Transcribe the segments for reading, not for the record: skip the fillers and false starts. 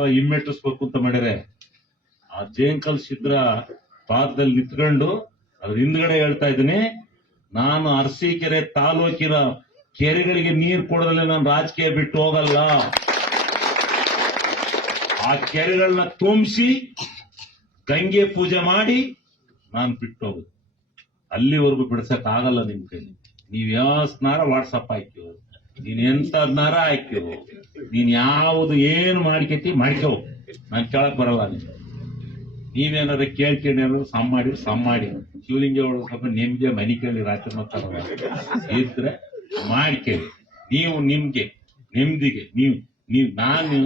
ಹಿಮ್ಮೆಟ್ಟಿಸ್ಬೇಕು ಅಂತ ಮಾಡ್ಯಾರೆ. ಆ ಜೇಂಕಲ್ ಸಿದ್ರ ಪಾದದಲ್ಲಿ ನಿಂತ್ಕೊಂಡು ಅದ್ರ ಹಿಂದ್ಗಡೆ ಹೇಳ್ತಾ ಇದ್ದೀನಿ, ನಾನು ಅರಸೀಕೆರೆ ತಾಲೂಕಿನ ಕೆರೆಗಳಿಗೆ ನೀರು ಕೊಡೋದ್ರಲ್ಲಿ ನಾನು ರಾಜಕೀಯ ಬಿಟ್ಟು ಹೋಗಲ್ಲ. ಆ ಕೆರೆಗಳನ್ನ ತುಂಬಿಸಿ ಗಂಗೆ ಪೂಜೆ ಮಾಡಿ ನಾನು ಬಿಟ್ಟು ಹೋಗುದು. ಅಲ್ಲಿವರೆಗೂ ಬಿಡ್ಸಕ್ ಆಗಲ್ಲ ನಿಮ್ ಕೈಲಿ. ನೀವ್ ಯಾವಸ್ನಾರ ವಾಟ್ಸಪ್ ಹಾಕಿವು, ನೀನ್ ಎಂತದ್ನಾರ ಹಾಕಿವು, ನೀನ್ ಯಾವುದು ಏನು ಮಾಡ್ಕೇತಿ ಮಾಡ್ಕೋ, ನಾನ್ ಕೇಳಕ್ ಬರಲ್ಲ. ನೀವೇನಾದ್ರು ಕೇಳ್ಕೊಂಡ್ರು ಸಮ್ ಮಾಡಿ ಶಿವಲಿಂಗ ಒಳಗೆ ಸ್ವಲ್ಪ ನೆಮ್ಮದಿ ಮನಿ ಕೇಳಿ ರಾತ್ರಿ ಮಾತಾಡ ಇದ್ರೆ ಮಾಡ್ಕೇಳಿ. ನೀವು ನಿಮ್ಗೆ ನೆಮ್ಮದಿಗೆ ನಾನು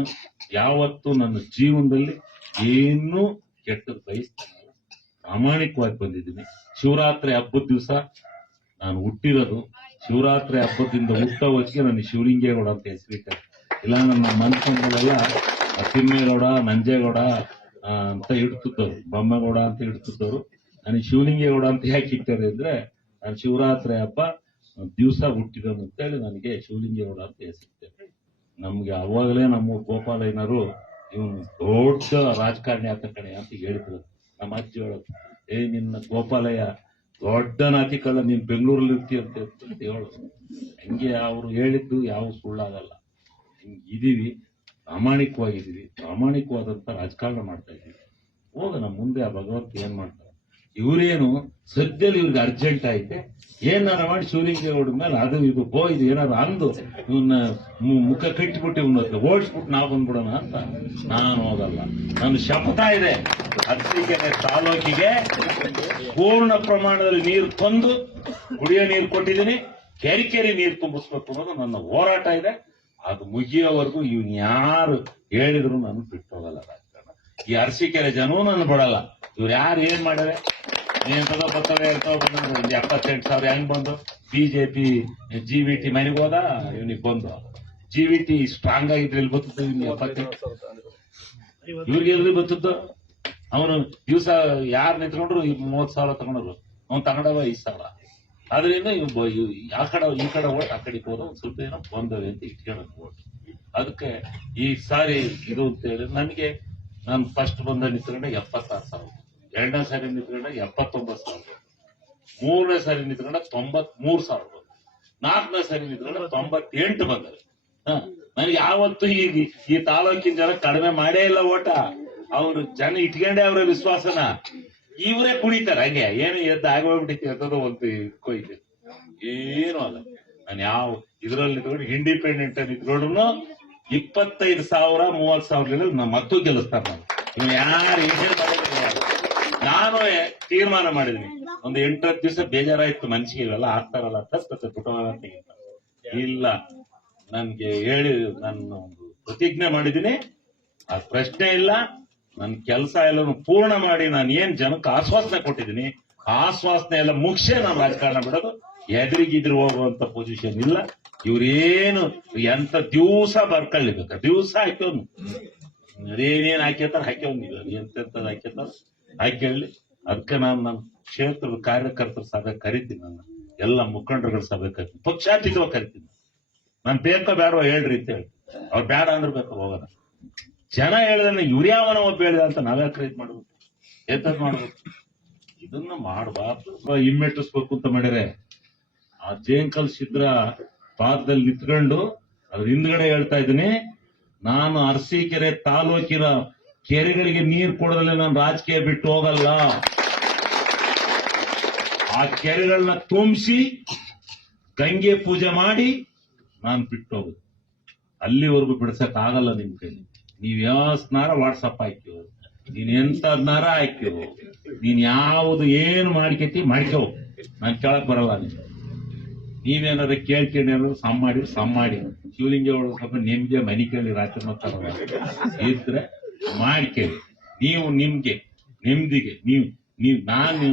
ಯಾವತ್ತು ನನ್ನ ಜೀವನದಲ್ಲಿ ಏನೂ ಕೆಟ್ಟದ್ದು ಬಯಸ್ತೇನೆ, ಪ್ರಾಮಾಣಿಕವಾಗಿ ಬಂದಿದ್ದೀನಿ. ಶಿವರಾತ್ರಿ ಹಬ್ಬದ ದಿವಸ ನಾನು ಹುಟ್ಟಿರೋದು, ಶಿವರಾತ್ರಿ ಹಬ್ಬದಿಂದ ಹುಟ್ಟ ಹೊತ್ತಿಗೆ ನನಗೆ ಶಿವಲಿಂಗೇಗೌಡ ಅಂತ ಹೆಸರಿಟ್ಟೆ. ಇಲ್ಲ ನನ್ನ ಮನ್ಕೊಂಡಲ್ಲೆಲ್ಲ ತಿಮ್ಮೇಗೌಡ, ನಂಜೇಗೌಡ ಅಂತ ಇಡ್ತಿದ್ದವ್ರು, ಬೊಮ್ಮೇಗೌಡ ಅಂತ ಇಡ್ತಿದ್ದವ್ರು. ನನಗೆ ಶಿವಲಿಂಗೇಗೌಡ ಅಂತ ಯಾಕೆ ಇಟ್ಟಾರೆ ಅಂದ್ರೆ, ನಾನು ಶಿವರಾತ್ರಿ ಹಬ್ಬ ದಿವಸ ಹುಟ್ಟಿದನು ಅಂತೇಳಿ ನನಗೆ ಶಿವಲಿಂಗೇಗೌಡ ಅಂತ ಹೆಸರಿಟ್ಟೆ. ನಮ್ಗೆ ಅವಾಗಲೇ ನಮ್ಮ ಗೋಪಾಲಯ್ಯನವರು ಇವನು ದೊಡ್ಡ ರಾಜಕಾರಣಿ ಆತ ಕಣೆ ಅಂತ ಹೇಳಿದ್ರು. ನಮ್ಮ ಅಜ್ಜಿ ಹೇಳೋದು, ನಿನ್ನ ಗೋಪಾಲಯ್ಯ ದೊಡ್ಡ ನಾತಿಕಲ್ಲ, ನೀನ್ ಬೆಂಗಳೂರಲ್ಲಿ ಇರ್ತೀಯ ಅಂತ ಹೇಳೋದು. ಹಂಗೆ ಅವ್ರು ಹೇಳಿದ್ದು ಯಾವ ಸುಳ್ಳಾಗಲ್ಲ. ಇದೀವಿ, ಪ್ರಾಮಾಣಿಕವಾಗಿದ್ದೀವಿ, ಪ್ರಾಮಾಣಿಕವಾದಂತ ರಾಜಕಾರಣ ಮಾಡ್ತಾ ಇದ್ದೀವಿ. ಹೋಗೋಣ ಮುಂದೆ, ಆ ಭಗವಂತ ಏನ್ ಮಾಡ್ತಾರೆ. ಇವ್ರೇನು ಸದ್ಯದಲ್ಲಿ ಇವ್ರಿಗೆ ಅರ್ಜೆಂಟ್ ಐತೆ, ಏನಾರ ಮಾಡಿ ಶಿವಲಿಂಗೇಗೌಡ ಮೇಲೆ ಅದು ಇದು ಇದು ಏನಾರು ಅಂದು ಇವನ್ನ ಮುಖ ಕಟ್ಟಿಬಿಟ್ಟು ಇವನ್ನ ಓಡಿಸ್ಬಿಟ್ಟು ನಾವು ಬಂದ್ಬಿಡೋಣ ಅಂತ ನಾನು ಹೋಗಲ್ಲ. ನನ್ನ ಶಪಥ ಇದೆ, ಅರಸೀಕೆರೆ ತಾಲೂಕಿಗೆ ಪೂರ್ಣ ಪ್ರಮಾಣದಲ್ಲಿ ನೀರು ತಂದು ಕುಡಿಯೋ ನೀರು ಕೊಟ್ಟಿದ್ದೀನಿ, ಕೆರೆ ನೀರು ತುಂಬಿಸ್ಬೇಕು ಅನ್ನೋದು ನನ್ನ ಹೋರಾಟ ಇದೆ. ಅದು ಮುಗಿಯೋವರೆಗೂ ಇವ್ನು ಯಾರು ಹೇಳಿದ್ರು ನಾನು ಬಿಟ್ಟು ಹೋಗಲ್ಲ ರಾಜಕಾರಣ. ಈ ಅರಸೀಕೆರೆ ಜನೂ ನಾನು ಬಿಡಲ್ಲ. ಇವ್ರು ಯಾರು ಏನ್ ಮಾಡ್ಯಾರೆ, ಎಂತದೋ ಬರ್ತವೆ ಬಂದ್ರೆ 78,000 ಹೆಂಗ್ ಬಂದು ಬಿಜೆಪಿ GVT ಮನೆಗೆ ಹೋದ, ಇವನಿಗೆ ಬಂದು GVT ಸ್ಟ್ರಾಂಗ್ ಆಗಿದ್ರೆ ಇಲ್ಲಿ ಬರ್ತದೆ. ಇವ್ರಿಗೆ ಎಲ್ರಿ ಬರ್ತದ್ದು? ಅವನು ದಿವಸ ಯಾರು ನಿಂತ್ಕೊಂಡ್ರು 30,000 ತಗೊಂಡ್ರು, ಅವ್ನು ತಗೊಂಡವ 5,000. ಆದ್ರಿಂದ ಆ ಕಡೆ ಈ ಕಡೆ ಓಟ್, ಆ ಕಡೆಗೆ ಹೋದ ಒಂದ್ ಸ್ವಲ್ಪ ಏನೋ ಬಂದವೆ ಅಂತ ಇಟ್ಕೊಳ್ಳೋದು ಓಟ್. ಅದಕ್ಕೆ ಈ ಸಾರಿ ಇದು ಅಂತ ಹೇಳಿ ನನಗೆ, ನಾನು ಫಸ್ಟ್ ಬಂದ ನಿಂತ್ಕೊಂಡೆ 76,000, ಎರಡನೇ ಸಾರಿ ನಿಂತ್ಕೊಂಡೆ 79,000, ಮೂರನೇ ಸಾರಿ ನಿಂತ್ಕೊಂಡೆ 93,000, ನಾಲ್ಕನೇ ಸಾರಿ ನಿಂತ್ಕೊಂಡೆ 98 ಬಂದವೆ. ನನಗೆ ಯಾವತ್ತು ಈ ತಾಲೂಕಿನ ಜನ ಕಡಿಮೆ ಮಾಡೇ ಇಲ್ಲ ಓಟ. ಅವ್ರು ಜನ ಇಟ್ಕೊಂಡೆ ಅವ್ರ ವಿಶ್ವಾಸನ ಇವರೇ ಕುಣಿತಾರೆ. ಹಂಗೆ ಏನು ಎದ್ದು ಆಗೋಗ್ಬಿಟ್ಟಿತ್ತು, ಎದ್ದೋ ಒಂದು ಕೊಯ್ತು ಏನು ಅಲ್ಲ. ನಾನು ಯಾವ ಇದ್ರಲ್ಲಿ ನಿಂತ್ಕೊಂಡು ಇಂಡಿಪೆಂಡೆಂಟ್ ನಿಂತ್ಕೊಂಡ್ರು 25,000 30,000 ನಮ್ಮ ಮತ್ತೂ ಗೆಲ್ಲಿಸ್ತಾರೆ. ನಾನು ಯಾರು ನಾನು ತೀರ್ಮಾನ ಮಾಡಿದೀನಿ. ಒಂದು 8-10 ದಿವಸ ಬೇಜಾರಾಯ್ತು ಮನ್ಸಿಗೆ, ಇವೆಲ್ಲ ಆಗ್ತಾರಲ್ಲ ಅಂತ ಇಲ್ಲ, ನನ್ಗೆ ಹೇಳಿ ನಾನು ಒಂದು ಪ್ರತಿಜ್ಞೆ ಮಾಡಿದೀನಿ. ಆ ಪ್ರಶ್ನೆ ಇಲ್ಲ, ನನ್ನ ಕೆಲಸ ಎಲ್ಲಾನು ಪೂರ್ಣ ಮಾಡಿ ನಾನು ಏನ್ ಜನಕ್ಕೆ ಆಶ್ವಾಸನೆ ಕೊಟ್ಟಿದ್ದೀನಿ, ಆಶ್ವಾಸನೆ ಎಲ್ಲ ಮುಗಿಸೇ ನಾನು ರಾಜಕಾರಣ ಬಿಡೋದು. ಎದುರಿಗಿದ್ರು ಹೋಗುವಂತ ಪೊಸಿಷನ್ ಇಲ್ಲ. ಇವ್ರೇನು ಎಂತ ದಿವಸ ಬರ್ಕೊಳ್ಳಿಬೇಕ, ದಿವಸ ಹಾಕ್ಯವನು ಅದೇನೇನ್ ಹಾಕ್ಯತಾರ ಹಾಕ್ಯವನು, ಎಂತೆಂತದ್ ಹಾಕ್ಯತಾರ ಹಾಕಿ. ಅದಕ್ಕೆ ನಾನು ನನ್ನ ಕ್ಷೇತ್ರದ ಕಾರ್ಯಕರ್ತರ ಸಭೆ ಕರಿತೀನಿ, ನನ್ನ ಎಲ್ಲ ಮುಖಂಡರುಗಳ ಸಭೆ ಕರಿತೀನಿ, ಪಕ್ಷಾತೀತವಾಗಿ ಕರಿತೀನಿ. ನಾನು ಬೇಕೋ ಬೇಡವಾ ಹೇಳ್ರಿ ಅಂತ ಹೇಳಿ, ಅವ್ರು ಬೇಡ ಅಂದ್ರೆ ಬೇಕು ಹೋಗೋಣ. ಜನ ಹೇಳಿದ್ರೆ ಇವ್ರ್ಯಾವನ ಒಬ್ಬ ಹೇಳಿದ ಅಂತ ನಾವ್ಯಾಕೆ ಇದು ಮಾಡ್ಬೇಕು, ಎತ್ತದ್ ಮಾಡ್ಬೇಕು, ಇದನ್ನ ಮಾಡಬಾರ್ದು. ಹಿಮ್ಮೆಟ್ಟಿಸ್ಬೇಕು ಅಂತ ಮಾಡ್ಯಾರೆ. ಆ ಜೇಂಕಲ್ ಸಿದ್ರ ಪಾದದಲ್ಲಿ ನಿಂತ್ಕೊಂಡು ಅದ್ರ ಹಿಂದ್ಗಡೆ ಹೇಳ್ತಾ ಇದ್ದೀನಿ, ನಾನು ಅರಸೀಕೆರೆ ತಾಲೂಕಿನ ಕೆರೆಗಳಿಗೆ ನೀರು ಕೊಡೋದ್ರಲ್ಲಿ ನಾನು ರಾಜಕೀಯ ಬಿಟ್ಟು ಹೋಗಲ್ಲ. ಆ ಕೆರೆಗಳನ್ನ ತುಂಬಿಸಿ ಗಂಗೆ ಪೂಜೆ ಮಾಡಿ ನಾನು ಬಿಟ್ಟು ಹೋಗುದು. ಅಲ್ಲಿವರೆಗೂ ಬಿಡ್ಸಕ್ ಆಗಲ್ಲ ನಿಮ್ ಕೈಲಿ. ನೀವ್ ಯಾವಸ್ನಾರ ವಾಟ್ಸಪ್ ಹಾಕಿವು, ನೀನ್ ಎಂತದ್ನಾರ ಹಾಕಿವು, ನೀನ್ ಯಾವುದು ಏನು ಮಾಡ್ಕೇತಿ ಮಾಡ್ಕೋ, ನಾನ್ ಕೇಳಕ್ ಬರಲ್ಲ. ನೀವೇನಾದ್ರು ಕೇಳ್ಕೊಂಡ್ರು ಸಮ್ ಮಾಡಿ ಶಿವಲಿಂಗ ಒಳಗೆ ಸ್ವಲ್ಪ ನೆಮ್ಮದಿ ಮನಿ ಕೇಳಿ ರಾತ್ರಿ ಮಾತಾಡ ಇದ್ರೆ ಮಾಡ್ಕೇಳಿ. ನೀವು ನಿಮ್ಗೆ ನೆಮ್ಮದಿಗೆ ನಾನು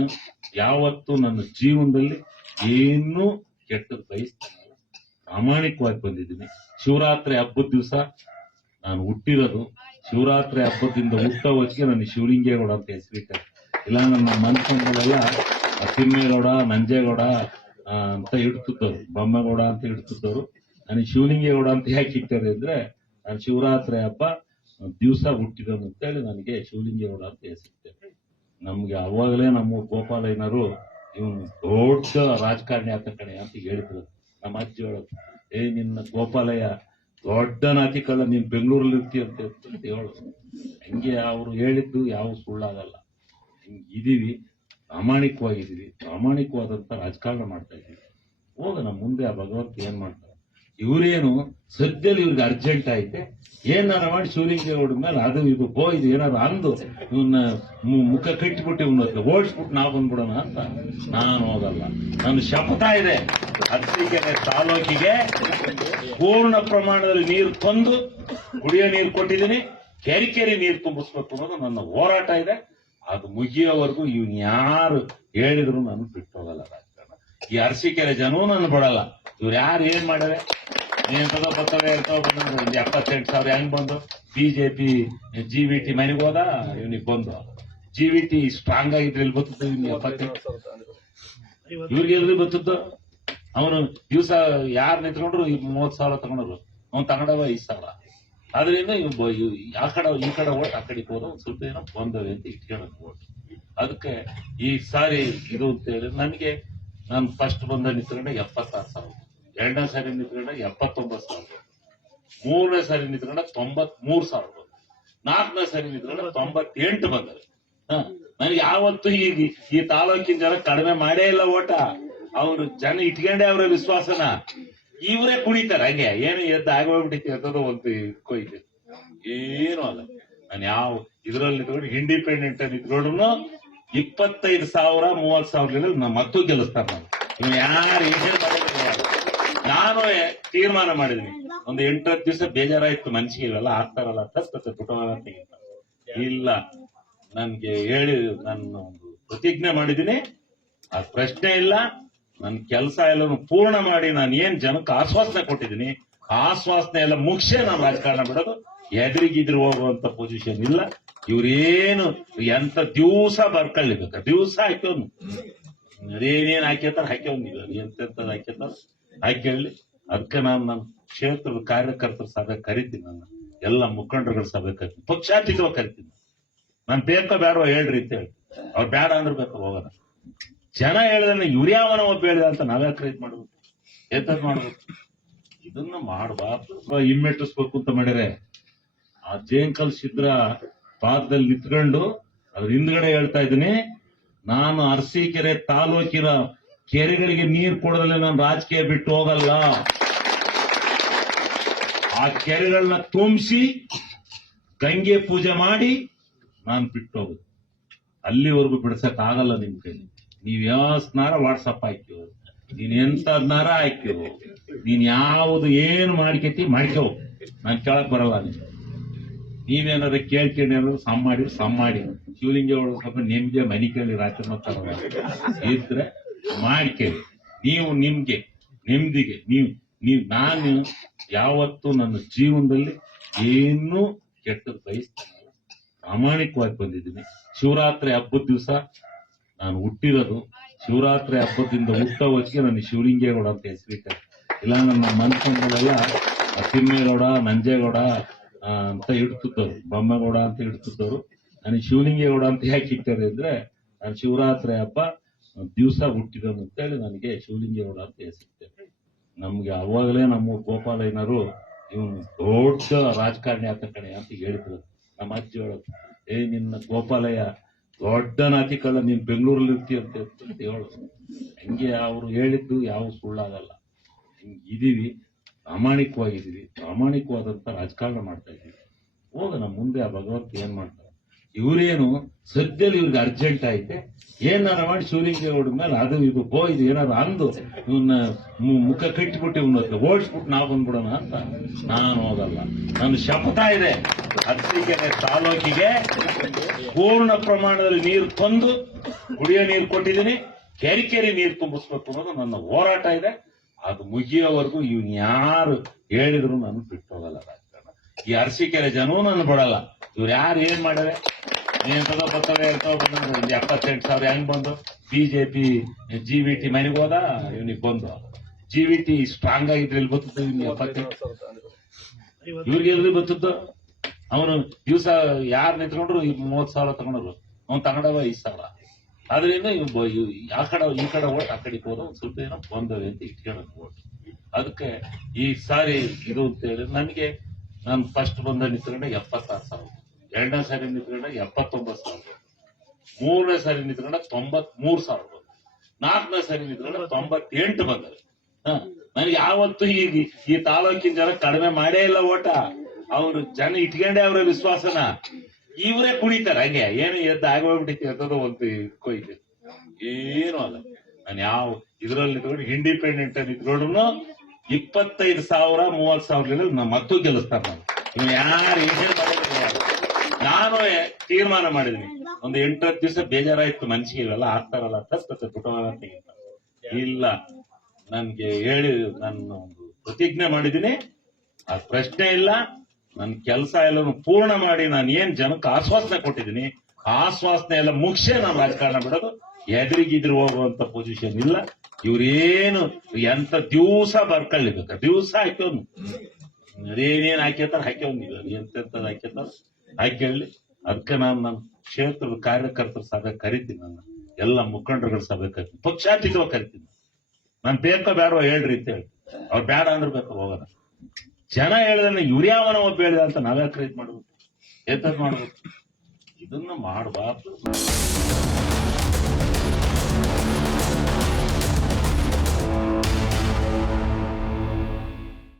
ಯಾವತ್ತು ನನ್ನ ಜೀವನದಲ್ಲಿ ಏನೂ ಕೆಟ್ಟದ್ದು ಬಯಸ್ತೇನೆ, ಪ್ರಾಮಾಣಿಕವಾಗಿ ಬಂದಿದ್ದೀನಿ. ಶಿವರಾತ್ರಿ ಹಬ್ಬದ ದಿವಸ ನಾನು ಹುಟ್ಟಿರೋದು, ಶಿವರಾತ್ರಿ ಹಬ್ಬದಿಂದ ಹುಟ್ಟ ಹೊತ್ತಿಗೆ ನನಗೆ ಶಿವಲಿಂಗೇಗೌಡ ಅಂತ ಹೆಸರಿಟ್ಟೆ. ಇಲ್ಲ ನನ್ನ ಮನ್ಕೊಂಡಲ್ಲೆಲ್ಲ ತಿಮ್ಮೇಗೌಡ, ನಂಜೇಗೌಡ ಅಂತ ಇಡ್ತಿದ್ದವ್ರು, ಬೊಮ್ಮೇಗೌಡ ಅಂತ ಇಡ್ತಿದ್ದವ್ರು. ನನಗೆ ಶಿವಲಿಂಗೇಗೌಡ ಅಂತ ಯಾಕೆ ಇಟ್ಟಾರೆ ಅಂದ್ರೆ, ನಾನು ಶಿವರಾತ್ರಿ ಹಬ್ಬ ದಿವಸ ಹುಟ್ಟಿದನು ಅಂತೇಳಿ ನನಗೆ ಶಿವಲಿಂಗೇಗೌಡ ಅಂತ ಹೆಸರಿಟ್ಟೆ. ನಮ್ಗೆ ಅವಾಗಲೇ ನಮ್ಮ ಗೋಪಾಲಯ್ಯನವರು ಇವನು ದೊಡ್ಡ ರಾಜಕಾರಣಿ ಆತ ಕಣೆ ಅಂತ ಹೇಳಿದ್ರು. ನಮ್ಮ ಅಜ್ಜಿ ಹೇಳೋದು, ನಿನ್ನ ಗೋಪಾಲಯ್ಯ ದೊಡ್ಡ ನಾತಿಕಲ್ಲ, ನೀನ್ ಬೆಂಗಳೂರಲ್ಲಿ ಇರ್ತೀಯ ಅಂತ ಹೇಳೋದು. ಹಂಗೆ ಅವ್ರು ಹೇಳಿದ್ದು ಯಾವ ಸುಳ್ಳಾಗಲ್ಲ. ಇದೀವಿ, ಪ್ರಾಮಾಣಿಕವಾಗಿದ್ದೀವಿ, ಪ್ರಾಮಾಣಿಕವಾದಂತ ರಾಜಕಾರಣ ಮಾಡ್ತಾ ಇದೀವಿ. ಹೋಗೋಣ ಮುಂದೆ, ಆ ಭಗವಂತ ಏನ್ ಮಾಡ್ತಾರೆ. ಇವ್ರೇನು ಸದ್ಯದಲ್ಲಿ ಇವ್ರಿಗೆ ಅರ್ಜೆಂಟ್ ಐತೆ, ಏನಾರ ಮಾಡಿ ಶಿವಲಿಂಗೇಗೌಡ ಮೇಲೆ ಅದು ಇದು ಇದು ಏನಾದ್ರು ಅಂದು ಇವನ್ನ ಮುಖ ಕಟ್ಟಿಬಿಟ್ಟು ಇವನ್ನ ಓಡಿಸ್ಬಿಟ್ಟು ನಾವು ಬಂದ್ಬಿಡೋಣ ಅಂತ ನಾನು ಹೋಗಲ್ಲ. ನನ್ನ ಶಪಥ ಇದೆ, ಅರಸೀಕೆರೆ ತಾಲೂಕಿಗೆ ಪೂರ್ಣ ಪ್ರಮಾಣದಲ್ಲಿ ನೀರು ತಂದು ಕುಡಿಯೋ ನೀರು ಕೊಟ್ಟಿದ್ದೀನಿ, ಕೆರೆ ನೀರು ತುಂಬಿಸ್ಬೇಕು ಅನ್ನೋದು ನನ್ನ ಹೋರಾಟ ಇದೆ. ಅದು ಮುಗಿಯೋವರೆಗೂ ಇವನ್ ಯಾರು ಹೇಳಿದ್ರು ನಾನು ಬಿಟ್ಟು ಹೋಗಲ್ಲ ರಾಜಕಾರಣ. ಈ ಅರಸೀಕೆರೆ ಜನವೂ ನಾನು ಬಿಡಲ್ಲ. ಇವ್ರು ಯಾರು ಏನ್ ಮಾಡ್ಯಾರೆ, ನೀನು ಬರ್ತವೆ 78,000 ಹೆಂಗ್ ಬಂದು ಬಿಜೆಪಿ GVT ಮನೆಗೆ ಹೋದ, ಇವನಿಗೆ ಬಂದು GVT ಸ್ಟ್ರಾಂಗ್ ಆಗಿದ್ರೆ ಇಲ್ಲಿ ಬರ್ತದ, 78 ಇವ್ರಿಗೆ ಎಲ್ರಿ ಬರ್ತದ್ದು. ಅವನು ದಿವಸ ಯಾರು ನಿಂತ್ಕೊಂಡ್ರು 30,000 ತಗೊಂಡ್ರು, ಅವ್ನು ತಗೊಂಡವ 5,000. ಅದರಿಂದ ಆ ಕಡೆ ಈ ಕಡೆ ಓಟ್ ಆ ಕಡೆಗೆ ಹೋದ ಒಂದ್ ಸ್ವಲ್ಪ ಏನೋ ಬಂದವೆ ಅಂತ ಇಟ್ಕೊಳ್ಳೋದು ಓಟ್. ಅದಕ್ಕೆ ಈ ಸಾರಿ ಇದು ಅಂತ ಹೇಳಿ ನನಗೆ, ನಾನು ಫಸ್ಟ್ ಬಂದ ನಿಂತ್ಕೊಂಡೆ 76,000, 2ನೇ ಸಾರಿ ನಿಂತ್ಕೊಂಡೆ 79,000, 3ನೇ ಸಾರಿ ನಿಂತ್ಕೊಂಡೆ 93,000, 4ನೇ ಸಾರಿ ನಿಂತ್ಕೊಂಡೆ 98 ಬಂದವೆ. ನನಗೆ ಯಾವತ್ತೂ ಈ ತಾಲೂಕಿನ ಜನ ಕಡಿಮೆ ಮಾಡೇ ಇಲ್ಲ ಓಟ. ಅವ್ರು ಜನ ಇಟ್ಕೊಂಡೆ ಅವ್ರ ವಿಶ್ವಾಸನ ಇವರೇ ಕುಣಿತಾರೆ. ಹಂಗೆ ಏನು ಎದ್ದು ಆಗೋಗ್ಬಿಟ್ಟಿತ್ತು ಅಂತದ್ದು ಒಂದು ಕೊಯ್ತು ಏನು ಅಲ್ಲ. ನಾನು ಯಾವ ಇದ್ರಲ್ಲಿ ನಿಂತ್ಕೊಂಡು ಇಂಡಿಪೆಂಡೆಂಟ್ ನಿಂತ್ಕೊಂಡ್ರು 25,000 30,000 ನಮ್ಮ ಮತ್ತೂ ಗೆಲ್ಲಿಸ್ತಾರೆ. ನಾನು ಯಾರು ಏನ್ ಮಾಡಿದ್ರೆ ನಾನು ತೀರ್ಮಾನ ಮಾಡಿದೀನಿ. ಒಂದು 8-10 ದಿವಸ ಬೇಜಾರಾಯ್ತು, ಮನ್ಸಿಗೆ ಇವೆಲ್ಲ ಆಗ್ತಾರಲ್ಲ ಅಂತ ಇಲ್ಲ, ನನ್ಗೆ ಹೇಳಿ ನಾನು ಒಂದು ಪ್ರತಿಜ್ಞೆ ಮಾಡಿದೀನಿ, ಆ ಪ್ರಶ್ನೆ ಇಲ್ಲ. ನನ್ನ ಕೆಲಸ ಎಲ್ಲನೂ ಪೂರ್ಣ ಮಾಡಿ ನಾನು ಏನ್ ಜನಕ್ಕೆ ಆಶ್ವಾಸನೆ ಕೊಟ್ಟಿದ್ದೀನಿ, ಆಶ್ವಾಸನೆ ಎಲ್ಲ ಮುಗಿಸೇ ನಾನು ರಾಜಕಾರಣ ಬಿಡೋದು. ಎದುರಿಗಿದ್ರು ಹೋಗುವಂತ ಪೊಸಿಷನ್ ಇಲ್ಲ. ಇವ್ರೇನು ಎಂತ ದಿವಸ ಬರ್ಕೊಳ್ಳಿಬೇಕ, ದಿವಸ ಹಾಕ್ಯವನು ಏನೇನ್ ಹಾಕ್ಯತಾರ ಹಾಕ್ಯವನಿಲ್ಲ, ಎಂತೆಂತದ್ ಹಾಕ್ಯತಾರ ಹಾಕಿ. ಅದಕ್ಕೆ ನಾನು ನನ್ನ ಕ್ಷೇತ್ರದ ಕಾರ್ಯಕರ್ತರ ಸಭೆ ಕರಿತೀನಿ, ನನ್ನ ಎಲ್ಲ ಮುಖಂಡರುಗಳ ಸಭೆ ಕರಿತೀನಿ, ಪಕ್ಷಾತೀತವಾಗಿ ಕರಿತೀನಿ. ನಾನ್ ಬೇಕೋ ಬೇಡವ ಹೇಳ್ರಿ ಅಂತ ಹೇಳಿ, ಅವ್ರು ಬೇಡ ಅಂದ್ರೆ ಬೇಕು ಹೋಗೋಣ. ಜನ ಹೇಳಿದ್ರೆ ಇವ್ರ್ಯಾವನ ಒಬ್ಬ ಹೇಳಿದ ಅಂತ ನಾವ್ಯಾಕೆ ಇದು ಮಾಡ್ಬೇಕು, ಎತ್ತದ್ ಮಾಡ್ಬೇಕು, ಇದನ್ನ ಮಾಡಬಾರ್ದು. ಹಿಮ್ಮೆಟ್ಟಿಸ್ಬೇಕು ಅಂತ ಮಾಡಿದ್ರೆ ಆ ಜೇಂಕಲ್ ಸಿದ್ರ ಪಾದದಲ್ಲಿ ನಿಂತ್ಕೊಂಡು ಅದ್ರ ಹಿಂದ್ಗಡೆ ಹೇಳ್ತಾ ಇದ್ದೀನಿ, ನಾನು ಅರಸೀಕೆರೆ ತಾಲೂಕಿನ ಕೆರೆಗಳಿಗೆ ನೀರು ಕೊಡೋದ್ರಲ್ಲಿ ನಾನು ರಾಜಕೀಯ ಬಿಟ್ಟು ಹೋಗಲ್ಲ. ಆ ಕೆರೆಗಳನ್ನ ತುಂಬಿಸಿ ಗಂಗೆ ಪೂಜೆ ಮಾಡಿ ನಾನು ಬಿಟ್ಟು ಹೋಗುದು. ಅಲ್ಲಿವರೆಗೂ ಬಿಡ್ಸಕ್ ಆಗಲ್ಲ ನಿಮ್ ಕೈಲಿ. ನೀವ್ ಯಾವಸ್ನಾರ ವಾಟ್ಸಪ್ ಹಾಕ್ಯೋ, ನೀನ್ ಎಂತದ್ನಾರ ಹಾಕ್ಯೋ, ನೀನ್ ಯಾವುದು ಏನು ಮಾಡ್ಕೇತಿ ಮಾಡ್ಕೋ, ನಾನ್ ಕೇಳಕ್ ಬರಲ್ಲ. ನೀವೇನಾದ್ರು ಕೇಳ್ಕೊಂಡ್ರು ಸಮ್ ಮಾಡಿ ಶಿವಲಿಂಗೇಗೌಡ ಸ್ವಲ್ಪ ನಿಮ್ಗೆ ಮನಿ ಕೇಳಿ ರಾತ್ರಿ ಮಾತಾಡೋಣ ಇದ್ರೆ ಮಾಡ್ಕೇಳಿ. ನೀವು ನೆಮ್ಮದಿಗೆ ನಾನು ಯಾವತ್ತೂ ನನ್ನ ಜೀವನದಲ್ಲಿ ಏನೂ ಕೆಟ್ಟದ್ದು ಬಯಸ್ತೇನೆ, ಪ್ರಾಮಾಣಿಕವಾಗಿ ಬಂದಿದ್ದೀನಿ. ಶಿವರಾತ್ರಿ ಹಬ್ಬದ ದಿವಸ ನಾನು ಹುಟ್ಟಿರೋದು, ಶಿವರಾತ್ರಿ ಹಬ್ಬದಿಂದ ಹುಟ್ಟೋ ಹೊತ್ತಿಗೆ ನನಗೆ ಶಿವಲಿಂಗೇಗೌಡ ಅಂತ ಹೆಸರಿಟ್ಟಾರೆ. ಇಲ್ಲ ನನ್ನ ಮನ್ಕೊಂಡಲ್ಲೆಲ್ಲ ತಿಮ್ಮೇಗೌಡ, ನಂಜೇಗೌಡ ಅಂತ ಇಡ್ತಿದ್ದವ್ರು, ಬೊಮ್ಮೇಗೌಡ ಅಂತ ಇಡ್ತಿದ್ದವ್ರು. ನನಗೆ ಶಿವಲಿಂಗೇಗೌಡ ಅಂತ ಯಾಕೆ ಇಟ್ಟಾರೆ ಅಂದ್ರೆ, ನಾನು ಶಿವರಾತ್ರಿ ಹಬ್ಬ ದಿವಸ ಹುಟ್ಟಿದನು ಅಂತೇಳಿ ನನಗೆ ಶಿವಲಿಂಗೇಗೌಡ ಅಂತ ಹೆಸರಿಟ್ಟೆ. ನಮ್ಗೆ ಅವಾಗಲೇ ನಮ್ಮ ಗೋಪಾಲಯ್ಯನವರು ಇವನು ದೊಡ್ಡ ರಾಜಕಾರಣಿ ಆತ ಕಣೆ ಅಂತ ಹೇಳಿದ್ರು. ನಮ್ಮ ಅಜ್ಜಿ ಹೇಳೋದು, ನಿನ್ನ ಗೋಪಾಲಯ್ಯ ದೊಡ್ಡ ನಾತಿಕಲ್ಲ, ನೀನ್ ಬೆಂಗಳೂರಲ್ಲಿ ಇರ್ತೀಯ ಅಂತ ಹೇಳೋದು. ಹಂಗೆ ಅವ್ರು ಹೇಳಿದ್ದು ಯಾವ ಸುಳ್ಳಾಗಲ್ಲ. ಇದೀವಿ, ಪ್ರಾಮಾಣಿಕವಾಗಿದ್ದೀವಿ, ಪ್ರಾಮಾಣಿಕವಾದಂತ ರಾಜಕಾರಣ ಮಾಡ್ತಾ ಇದೀವಿ. ಹೋಗೋಣ ಮುಂದೆ, ಆ ಭಗವಂತ ಏನ್ ಮಾಡ್ತಾರೆ. ಇವ್ರೇನು ಸದ್ಯದಲ್ಲಿ ಇವ್ರಿಗೆ ಅರ್ಜೆಂಟ್ ಐತೆ, ಏನಾರ ಮಾಡಿ ಶಿವಲಿಂಗೇಗೌಡ ಮೇಲೆ ಅದು ಇದು ಇದು ಏನಾರು ಅಂದು ಇವನ್ನ ಮುಖ ಕಟ್ಟಿಬಿಟ್ಟು ಇವನ್ನ ಓಡಿಸ್ಬಿಟ್ಟು ನಾವು ಬಂದ್ಬಿಡೋಣ ಅಂತ ನಾನು ಹೋಗಲ್ಲ. ನನ್ನ ಶಪಥ ಇದೆ, ಅರಸೀಕೆರೆ ತಾಲೂಕಿಗೆ ಪೂರ್ಣ ಪ್ರಮಾಣದಲ್ಲಿ ನೀರು ತಂದು ಕುಡಿಯೋ ನೀರು ಕೊಟ್ಟಿದ್ದೀನಿ, ಕೆರೆ ನೀರು ತುಂಬಿಸ್ಬೇಕು ಅನ್ನೋದು ನನ್ನ ಹೋರಾಟ ಇದೆ. ಅದು ಮುಗಿಯೋವರೆಗೂ ಇವನ್ ಯಾರು ಹೇಳಿದ್ರು ನಾನು ಬಿಟ್ಟು ಹೋಗಲ್ಲ ರಾಜಕಾರಣ. ಈ ಅರಸೀಕೆರೆ ಜನವೂ ನಾನು ಬಿಡಲ್ಲ. ಇವ್ರು ಯಾರು ಏನ್ ಮಾಡ್ಯಾರೆ, ನೀನ್ ಬರ್ತವೆ 78,000 ಹೆಂಗ್ ಬಂದು ಬಿಜೆಪಿ GVT ಮನೆಗೆ ಹೋದ, ಇವನಿಗೆ ಬಂದು GVT ಸ್ಟ್ರಾಂಗ್ ಆಗಿದ್ರೆ ಇಲ್ಲಿ ಬರ್ತದೆ, 78 ಇವ್ರಿಗೆ ಎಲ್ರಿ ಬರ್ತದ್ದು. ಅವನು ದಿವಸ ಯಾರು ನಿಂತ್ಕೊಂಡ್ರು 30,000 ತಗೊಂಡ್ರು, ಅವ್ನು ತಗೊಂಡವ 5,000. ಅದರಿಂದ ಆ ಕಡೆ ಈ ಕಡೆ ಓಟ್ ಆ ಕಡೆಗೆ ಹೋದ ಒಂದ್ ಸ್ವಲ್ಪ ಏನೋ ಬಂದವೆ ಅಂತ ಇಟ್ಕೊಳ್ಳೋದು ಓಟ್. ಅದಕ್ಕೆ ಈ ಸಾರಿ ಇದು ಅಂತ ಹೇಳಿ ನನಗೆ ನಾನು ಫಸ್ಟ್ ಬಂದ ನಿಂತ್ಕೊಂಡೆ 76,000, 2ನೇ ಸಾರಿ ನಿಂತ್ಕೊಂಡೆ 79,000, 3ನೇ ಸಾರಿ ನಿಂತ್ಕೊಂಡೆ 93,000, 4ನೇ ಸಾರಿ ನಿಂತ್ಕೊಂಡೆ 98 ಬಂದರೆ. ನನಗೆ ಯಾವತ್ತೂ ಈ ತಾಲೂಕಿನ ಜನ ಕಡಿಮೆ ಮಾಡೇ ಇಲ್ಲ ಓಟ. ಅವ್ರು ಜನ ಇಟ್ಕೊಂಡೆ ಅವ್ರ ವಿಶ್ವಾಸನ ಇವರೇ ಕುಣಿತಾರೆ ಹಂಗೆ. ಏನು ಎದ್ದು ಆಗೋಗ್ಬಿಟ್ಟಿತ್ತು ಎದ್ದದು ಒಂದು ಕೊಯ್ತು ಏನು ಅಲ್ಲ. ನಾನು ಯಾವ ಇದ್ರಲ್ಲಿ ನಿಂತ್ಕೊಂಡು ಇಂಡಿಪೆಂಡೆಂಟ್ ನಿಂತ್ಕೊಂಡ್ರು 25,000 30,000 ನಮ್ಮ ಮತ್ತೂ ಗೆಲ್ಲಿಸ್ತಾರೆ. ನಾನು ಯಾರು ಏನ್ ಮಾಡಿದ್ರೆ ನಾನು ತೀರ್ಮಾನ ಮಾಡಿದೀನಿ. ಒಂದು 8-10 ದಿವಸ ಬೇಜಾರಾಯ್ತು ಮನ್ಸಿಗೆ, ಇವೆಲ್ಲ ಆಗ್ತಾರಲ್ಲ ತಪ್ಪತ್ತೆ ಪುಟವಾಗಂತ ಇಲ್ಲ. ನನ್ಗೆ ಹೇಳಿ ನನ್ನ ಒಂದು ಪ್ರತಿಜ್ಞೆ ಮಾಡಿದೀನಿ, ಆ ಪ್ರಶ್ನೆ ಇಲ್ಲ. ನನ್ನ ಕೆಲಸ ಎಲ್ಲ ಪೂರ್ಣ ಮಾಡಿ ನಾನು ಏನ್ ಜನಕ್ಕೆ ಆಶ್ವಾಸನೆ ಕೊಟ್ಟಿದ್ದೀನಿ, ಆಶ್ವಾಸನೆ ಎಲ್ಲ ಮುಗಿಸೇ ನಾನು ರಾಜಕಾರಣ ಬಿಡೋದು. ಎದುರಿಗಿದ್ರು ಹೋಗುವಂತ ಪೊಸಿಷನ್ ಇಲ್ಲ. ಇವ್ರೇನು ಎಂತ ದಿವಸ ಬರ್ಕೊಳ್ಳಿಬೇಕ, ದಿವಸ ಹಾಕ್ಯವ್ನು ಅದೇನೇನ್ ಹಾಕ್ಯತಾರ ಹಾಕ್ಯವ್ನು, ಎಂತೆಂತದ್ ಹಾಕ್ಯತಾರ ಹಾಕಿ. ಅದಕ್ಕೆ ನಾನು ನನ್ನ ಕ್ಷೇತ್ರದ ಕಾರ್ಯಕರ್ತರ ಸಭೆ ಕರಿತೀನಿ, ನನ್ನ ಎಲ್ಲ ಮುಖಂಡರುಗಳ ಸಭೆ ಕರಿತೀನಿ, ಪಕ್ಷಾತೀತವಾಗಿ ಕರಿತೀನಿ. ನಾನು ಬೇಕೋ ಬೇಡವಾ ಹೇಳ್ರಿ ಅಂತ ಹೇಳಿ, ಅವ್ರು ಬೇಡ ಅಂದ್ರೆ ಬೇಕಾದ್ರೆ ಹೋಗೋಣ. ಜನ ಹೇಳಿದ್ರೆ ಇವ್ರ್ಯಾವನ ಒಬ್ಬ ಹೇಳಿದ ಅಂತ ನಾವ್ಯಾಕೆ ರೈಟ್ ಮಾಡ್ಬೇಕು, ಏತದ್ ಮಾಡ್ಬೇಕು, ಇದನ್ನ ಮಾಡಬಾರ್ದು.